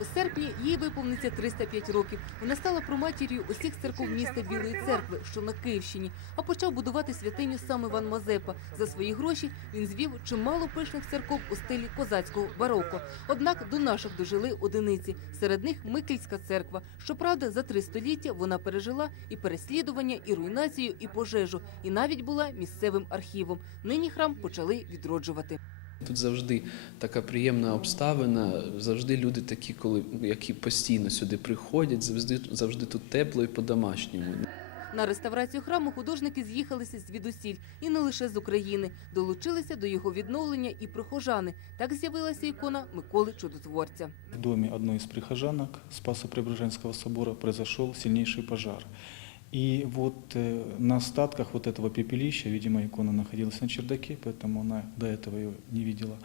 У серпні їй виповниться 305 років. Вона стала проматір'ю усіх церков міста Білої церкви, що на Київщині, а почав будувати святиню сам Іван Мазепа. За свої гроші він звів чимало пишних церков у стилі козацького бароко. Однак до наших дожили одиниці. Серед них Микільська церква. Щоправда, за три століття вона пережила і переслідування, і руйнацію, і пожежу, і навіть була місцевим архівом. Нині храм почали відроджувати. Тут завжди така приємна обставина, завжди люди такі, коли які постійно сюди приходять, завжди завжди тут тепло і по-домашньому. На реставрацію храму художники з'їхалися звідусіль і не лише з України. Долучилися до його відновлення і прихожани. Так з'явилася ікона Миколи Чудотворця. В доме одной из прихожанок Спасо-Преображенского собора произошел сильнейший пожар. И вот э, на остатках вот этого пепелища, видимо, икона находилась на чердаке, поэтому она до этого ее не видела.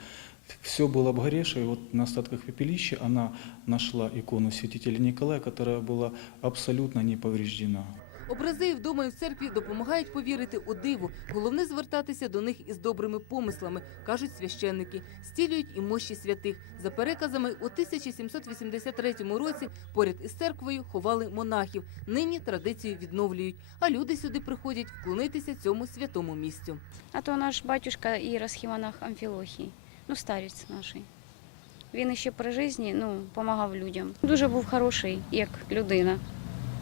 Все было обгоревшее, и вот на остатках пепелища она нашла икону святителя Николая, которая была абсолютно не повреждена. Образи і вдома і в церкві допомагають повірити у диву. Головне звертатися до них із добрими помислами, кажуть священники. Стілюють і мощі святих. За переказами, у 1783 році поряд із церквою ховали монахів. Нині традицію відновлюють, а люди сюди приходять вклонитися цьому святому місцю. А то наш батюшка і іеросхімонах Амфілохій, ну старець наш. Він ще при житті ну, допомагав людям. Дуже був хороший як людина.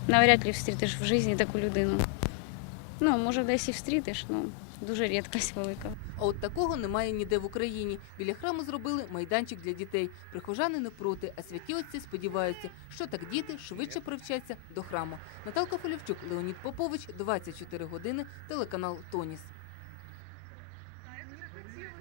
Навряд ли встрітиш в житті таку людину. Ну, може, десь і встрітиш, але дуже рідкость велика. А от такого немає ніде в Україні. Біля храму зробили майданчик для дітей. Прихожани не проти, а святі отці сподіваються, що так діти швидше привчаться до храму. Наталка Фолівчук, Леонід Попович, 24 години, телеканал Тоніс.